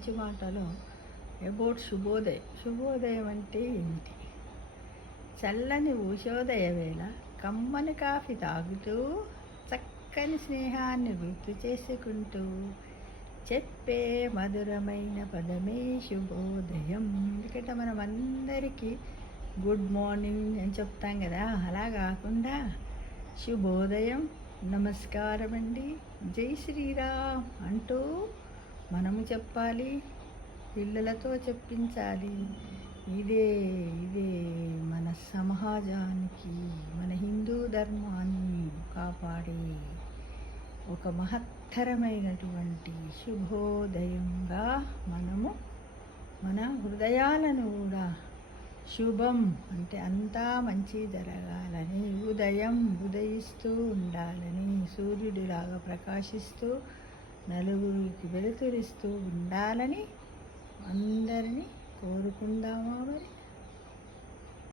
మంచి మాటలో అబౌట్ శుభోదయం. శుభోదయం అంటే ఏంటి? చల్లని ఉషోదయ వేళ కమ్మని కాఫీ తాగుతూ చక్కని స్నేహాన్ని గుర్తు చేసుకుంటూ చెప్పే మధురమైన పదమే శుభోదయం. ఎందుకంటే మనం అందరికీ గుడ్ మార్నింగ్ అని చెప్తాం కదా, అలా కాకుండా శుభోదయం, నమస్కారం అండి, జై శ్రీరామ్ అంటూ మనము చెప్పాలి, పిల్లలతో చెప్పించాలి. ఇదే మన సమాజానికి, మన హిందూ ధర్మాన్ని కాపాడే ఒక మహత్తరమైనటువంటి శుభోదయంగా మనము మన హృదయాలను కూడా శుభం అంటే అంతా మంచి జరగాలని, ఉదయిస్తూ ఉండాలని, సూర్యుడిలాగా ప్రకాశిస్తూ నలుగురికి వెలుతురిస్తూ ఉండాలని అందరినీ కోరుకుందామా మరి.